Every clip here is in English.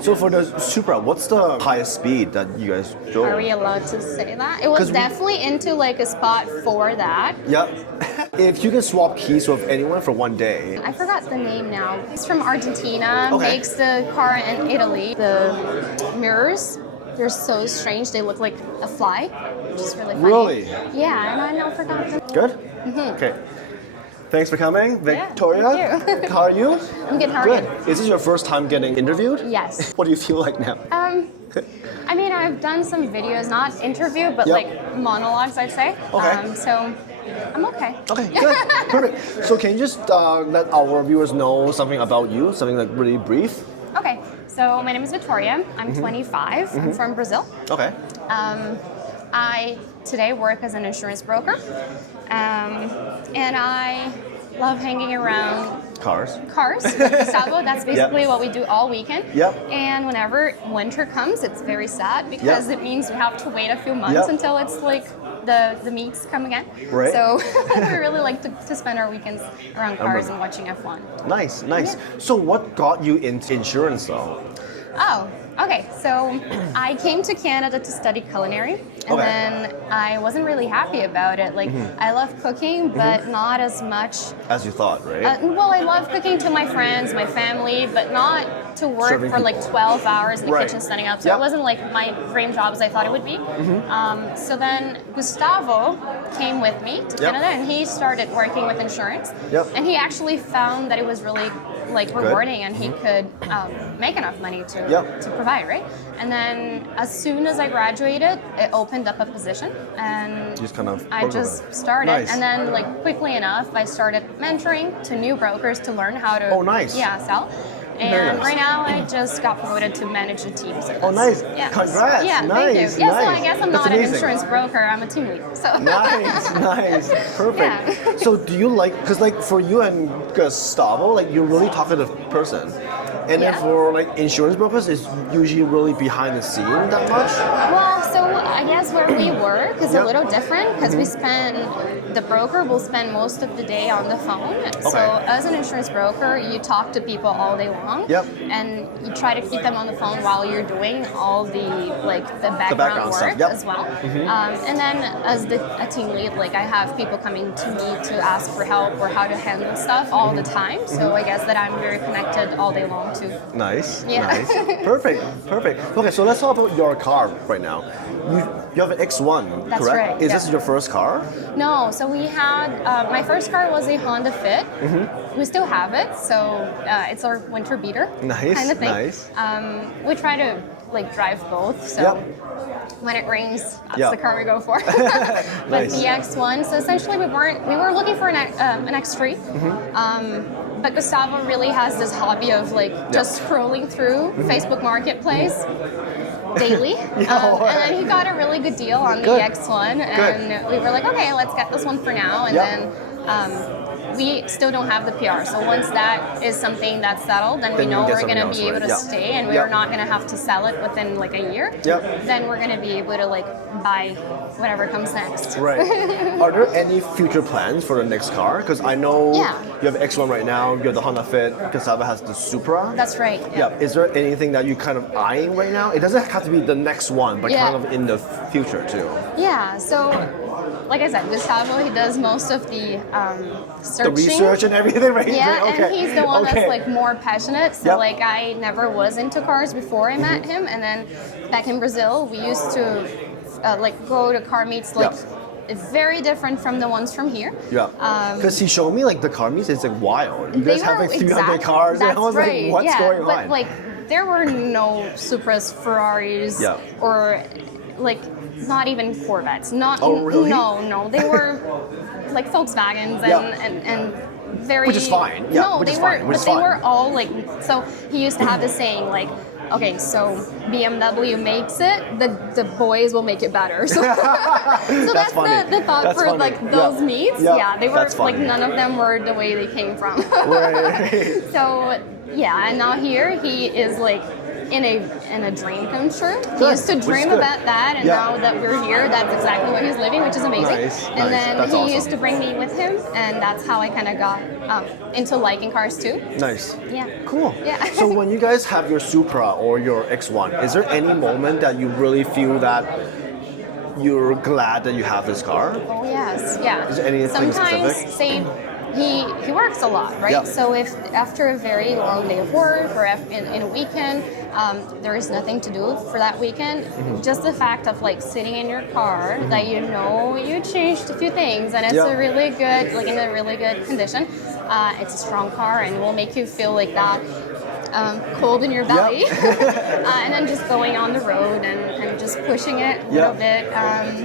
So for the Supra, what's the highest speed that you guys drove? Are we allowed to say that? It was definitely into like a spot for that. Yeah. If you can swap keys with anyone for one day. I forgot the name now. He's from Argentina, Okay. makes the car in Italy. The mirrors, they're so strange. They look like a fly, which is really funny. Really? Yeah, and I now forgot the name. Good? Okay. Thanks for coming, Victoria. Yeah, thank you. How are you? I'm good, how are Good. you? Is this your first time getting interviewed? Yes. What do you feel like now? I mean, I've done some videos, not interview, but Yep. like monologues, I'd say. Okay. So I'm okay. Okay, good. Perfect. So can you just let our viewers know something about you, something like really brief? Okay, so my name is Vitoria. I'm 25. I'm from Brazil. Okay. I today work as an insurance broker, and I love hanging around Cars. with Gustavo. That's basically Yep. what we do all weekend. Yep. And whenever winter comes, it's very sad because Yep. it means we have to wait a few months Yep. until it's like the meets come again. Right. So we really like to spend our weekends around cars and watching F1. Nice, nice. Yeah. So what got you into insurance though? Oh, okay. So I came to Canada to study culinary, and Okay. then I wasn't really happy about it. Like, I love cooking, but not as much. As you thought, right? Well, I love cooking to my friends, my family, but not to work Serving for like people. 12 hours in the Right. kitchen setting up. So Yep. it wasn't like my dream job as I thought it would be. So then Gustavo came with me to Yep. Canada, and he started working with insurance. Yep. And he actually found that it was really like rewarding, and he could make enough money to Yep. to provide, right? And then as soon as I graduated, it opened up a position, and Just kind of I worked with just it. started. Nice. And then like quickly enough, I started mentoring to new brokers to learn how to Oh, nice. sell. Very And nice. right now, I just got promoted to manage a team. So Oh, nice. Yeah. Congrats. Yeah, Nice, thank you. Yeah, so I nice. guess I'm That's not an amazing. insurance broker. I'm a team lead. So Nice, nice, perfect. Yeah. So do you like, because like for you and Gustavo, like you're really talkative person. And then Yeah. for like insurance brokers, it's usually really behind the scene that much. Well, so I guess where we work is Yep. a little different because the broker will spend most of the day on the phone. So Okay. as an insurance broker, you talk to people all day long. Yep. And you try to keep them on the phone while you're doing all the background background work stuff, yep. as well. And then as a team lead, like I have people coming to me to ask for help or how to handle stuff all the time. So I guess that I'm very connected all day long too. Nice, Yeah. nice, perfect, perfect. Okay, so let's talk about your car right now. You have an X1, That's correct? right, Is yeah. this your first car? No, so we had my first car was a Honda Fit. We still have it, so it's our winter beater Nice, kind of thing. nice. We try to like drive both, so Yep. when it rains, that's Yep. the car we go for. But Nice. the X1, so essentially we were looking for an X3. But Gustavo really has this hobby of like just scrolling through Facebook Marketplace daily. And then he got a really good deal on the Good. X1, and we were like, okay, let's get this one for now. And Yep. then we still don't have the PR. So once that is something that's settled, then we Then you know get we're going to something be else, able to right? Yep. stay, and we're Yep. not going to have to sell it within like a year. Yep. Then we're going to be able to like buy whatever comes next. Right. Are there any future plans for the next car? Because I know Yeah. you have X1 right now, you have the Honda Fit, Gustavo has the Supra. That's right. Yeah. Is there anything that you're kind of eyeing right now? It doesn't have to be the next one, but Yeah. kind of in the future too. Yeah. So, like I said, Gustavo, he does most of the The searching. research and everything, right? Yeah, Right, okay. and he's the one Okay. that's like more passionate. So Yep. like I never was into cars before I met him, and then back in Brazil we used to like go to car meets like very different from the ones from here. Yeah. Because he showed me like the car meets, it's like wild. You They guys have were like 300 exact- cars, and I that's was right, like, what's yeah, going but on? like there were no Supras, Ferraris, Yeah. or like not even Corvettes. Not Oh, really? No, they were like Volkswagens and very Which is fine. Yeah, no, which they is were fine, which but is they fine. were all like so he used to have this saying like, okay, so BMW makes it, the boys will make it better. So, so that's funny. the thought That's for funny. like Yeah. those meets. Yeah, Yeah, they were that's like funny. none of them were the way they came from. Right. So Yeah, and now here he is like in a dream come true. He Good, used to which is dream good. about that, and Yeah. now that we're here, that's exactly what he's living, which is amazing. Nice, and nice. then That's he awesome. used to bring me with him, and that's how I kind of got into liking cars too. Nice. Yeah. Cool. Yeah. So when you guys have your Supra or your X1, is there any moment that you really feel that you're glad that you have this car? Oh yes, yeah. Is there anything Sometimes, specific? say he works a lot, right? Yeah. So if after a very long day of work or in a weekend, there is nothing to do for that weekend, just the fact of like sitting in your car that you know you changed a few things and it's Yeah. a really good, like in a really good condition. It's a strong car and will make you feel like that. Cold in your belly, and then just going on the road and just pushing it a little bit.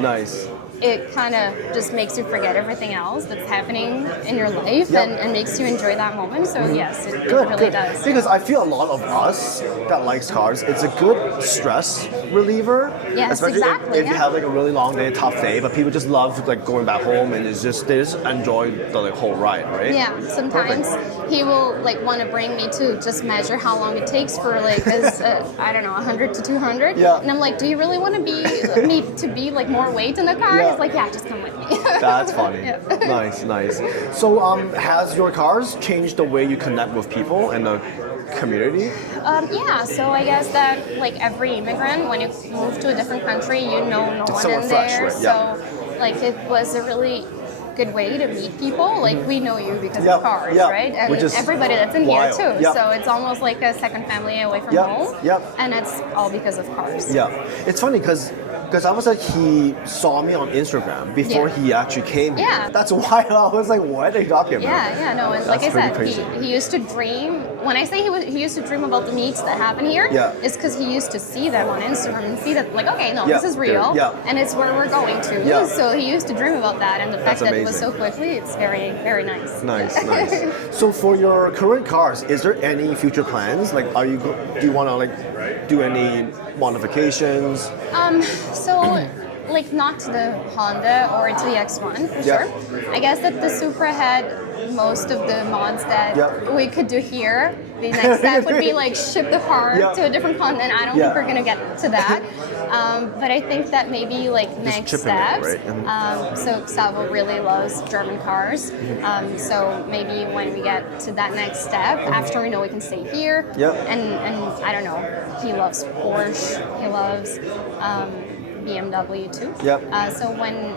Nice. It kind of just makes you forget everything else that's happening in your life Yep. and makes you enjoy that moment. So yes, it Good, really good. does. Because I feel a lot of us that likes cars, it's a good stress reliever. Yes, especially exactly, if you yeah. have like a really long day, tough day, but people just love like going back home and they just enjoy the like, whole ride, right? Yeah, sometimes he will like want to bring me to just measure how long it takes for like this, I don't know, 100 to 200. Yeah. And I'm like, do you really want to be like more weight in the car? Yeah. He's like, yeah, just come with me. That's funny. Yeah. Nice, nice. So, has your cars changed the way you connect with people in the community? Yeah, so I guess that like every immigrant, when you move to a different country, you know no one somewhere in fresh, there. right? Yeah. So like it was a really good way to meet people. Like we know you because Yep, of cars, yep. right? And Which is everybody that's in wild. here too. Yep. So it's almost like a second family away from Yep, home. yep. And it's all because of cars. Yeah, it's funny because I was like, he saw me on Instagram before Yeah. he actually came here. Yeah. That's why I was like, what are you talking about? Yeah, no, and like I That's pretty said, crazy. he used to dream. When I say he used to dream about the meets that happen here, Yeah. it's because he used to see them on Instagram and see that, like, okay, no, Yeah, this is real, yeah. and it's where we're going to. Yeah. So he used to dream about that, and the fact That's that it was so amazing. quickly, it's very, very nice. Nice, nice. So for your current cars, is there any future plans? Like, do you want to like do any modifications? So, like, not to the Honda or to the X1 for Yeah. sure. I guess that the Supra had most of the mods that Yeah. we could do here. The next step would be like ship the car Yeah. to a different continent. I don't Yeah. think we're gonna get to that. But I think that maybe like next chipping it, steps. right? Mhm. So Savo really loves German cars. So maybe when we get to that next step, after we know we can stay here. Yeah. And I don't know. He loves Porsche. He loves BMW too. Yep. So when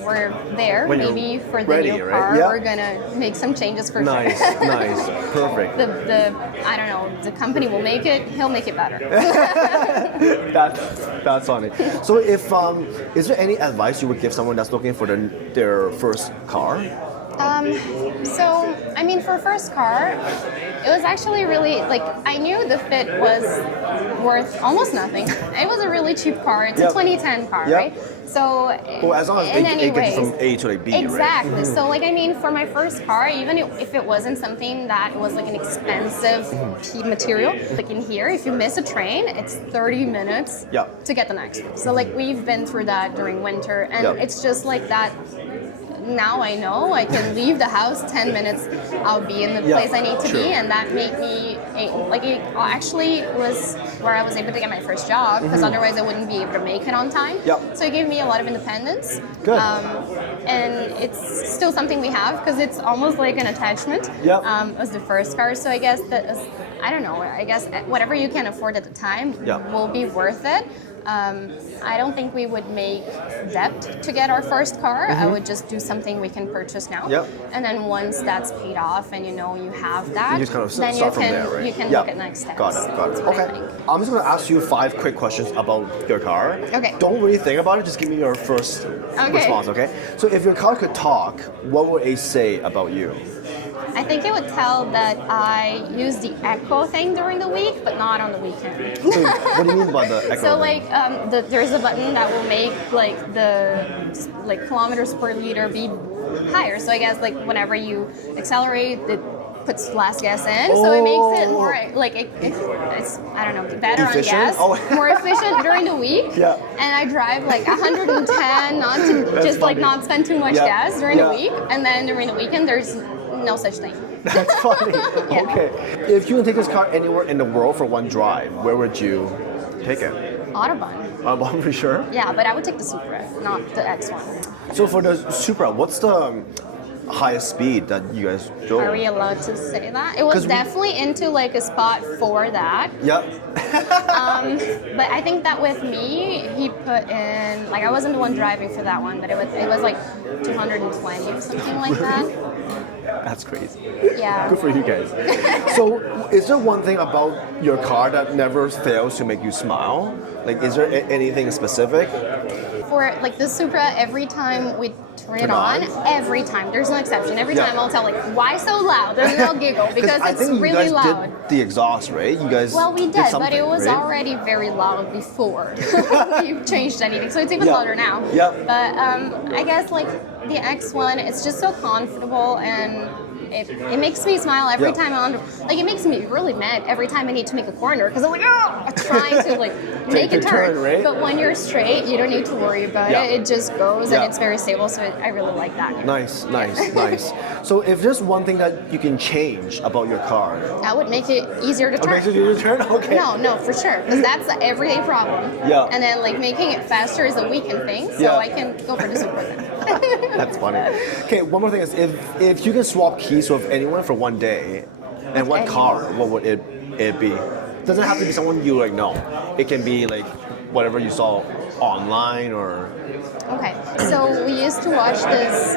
we're there, When you're maybe for the ready, new right? car, Yeah. we're gonna make some changes for Nice, sure. nice, perfect. The I don't know, the company will make it, he'll make it better. That's funny. So if is there any advice you would give someone that's looking for their first car? So, I mean, for a first car, it was actually really, like, I knew the Fit was worth almost nothing. It was a really cheap car. It's Yep. a 2010 car, Yep. right? So, Well, as long as in it any gets you ways, from A to like B, right? exactly. So, like, I mean, for my first car, even if it wasn't something that was like an expensive material, like in here, if you miss a train, it's 30 minutes Yeah. to get the next one. So, like, we've been through that during winter, and Yeah. it's just like that. Now I know I can leave the house 10 minutes, I'll be in the Yeah, place I need to true. be, and that made me like it actually was where I was able to get my first job because otherwise I wouldn't be able to make it on time. Yep. So it gave me a lot of independence. Good. And it's still something we have because it's almost like an attachment. Yep. It was the first car, so I guess that is, I don't know. I guess whatever you can afford at the time Yeah. will be worth it. I don't think we would make debt to get our first car. I would just do something we can purchase now. Yep. And then once that's paid off and you know you have that, You just kind of then start from you can there, right? you can Yeah. look at next steps. Got it, got That's it. what I Okay. think. I'm just gonna ask you 5 quick questions about your car. Okay. Don't really think about it, just give me your first response, okay? So if your car could talk, what would it say about you? I think it would tell that I use the echo thing during the week, but not on the weekend. So what do you mean by the echo So thing? like there's a button that will make like the kilometers per liter be higher. So I guess like whenever you accelerate, it puts less gas in, so it makes it more like it's I don't know, better Efficient? on gas, Oh. more efficient during the week. Yeah. And I drive like 110, not to That's just like funny. not spend too much Yeah, gas during yeah. the week, and then during the weekend there's no such thing. That's funny. Yeah. Okay. If you can take this car anywhere in the world for one drive, where would you take it? Autobahn. I'm pretty sure. Yeah, but I would take the Supra, not the X1. So for the Supra, what's the highest speed that you guys go? Are we allowed to say that? It was 'Cause definitely into like a spot for that. Yep. But I think that with me, he put in like I wasn't the one driving for that one, but it was like 220 or something like that. That's crazy. Yeah. Good for you guys. So, is there one thing about your car that never fails to make you smile? Like, is there anything specific? For like the Supra, every time we turn it on? every time, there's no exception. Every Yeah. time I'll tell like, why so loud? And they'll giggle because I it's think you really guys loud. did the exhaust, right? You guys. Well, we did, but something, it was right? already very loud before we've changed anything, so it's even Yeah. louder now. Yeah. But I guess like the X1, it's just so comfortable and it makes me smile every Yeah. time I'm on. Like it makes me really mad every time I need to make a corner because I'm like, oh, I'm trying to like make a the turn, turn. right? But when you're straight, you don't need to worry about Yeah. it. It just goes Yeah. and it's very stable. So I really like that. Nice, nice. So, if there's one thing that you can change about your car, That would make it easier to turn. makes it easier to turn. Okay. No, for sure, because that's the everyday problem. Yeah. And then like making it faster is a weekend thing, so Yeah. I can go for the Supra then. That's funny. Okay, one more thing is if you can swap keys with anyone for one day, and what anyone. car, what would it be? Doesn't have to be someone you like know. It can be like whatever you saw online or. Okay, so we used to watch this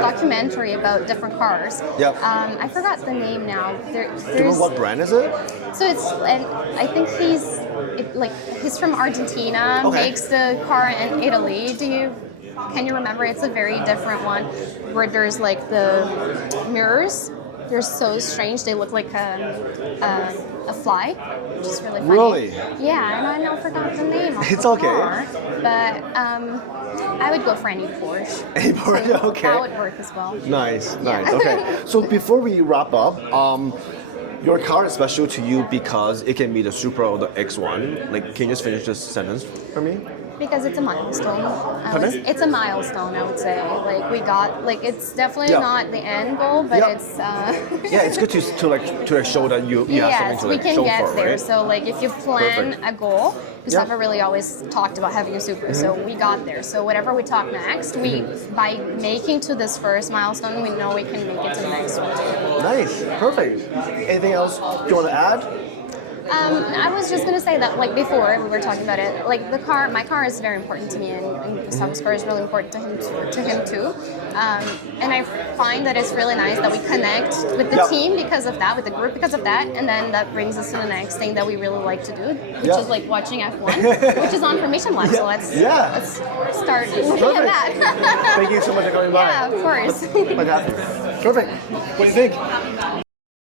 documentary about different cars. Yep. I forgot the name now. Do you remember what brand is it? So it's, and I think he's from Argentina, Okay. makes the car in Italy. Can you remember? It's a very different one where there's like the mirrors. They're so strange. They look like a fly, which is really funny. Really? Yeah, and I now forgot the name of It's the okay. car. But I would go for any Porsche. Any Porsche, So okay. That would work as well. Nice. Okay. So before we wrap up, your car is special to you because it can be the Supra or the X1. Like, can you just finish this sentence for me? Because it's a milestone. Pardon? It's a milestone, I would say. Like we got, like it's definitely Yeah. not the end goal, but Yeah. it's. Yeah, it's good to show that you have something Yes, to we like can show get for, there. right? So like if you plan Perfect. a goal, Gustavo Yeah. really always talked about having a Supra. So we got there. So whatever we talk next, we by making to this first milestone, we know we can make it to the next one too. Nice, perfect. Anything else you want to add? I was just gonna say that, like before we were talking about it, like my car is very important to me, and Gustavo's car is really important to him too. And I find that it's really nice that we connect with the Yeah. team because of that, with the group because of that, and then that brings us to the next thing that we really like to do, which Yeah. is like watching F1, which is on Permission Lab. So let's start looking at that. Thank you so much for coming by. Yeah, of course. Fantastic. Perfect. What do you think?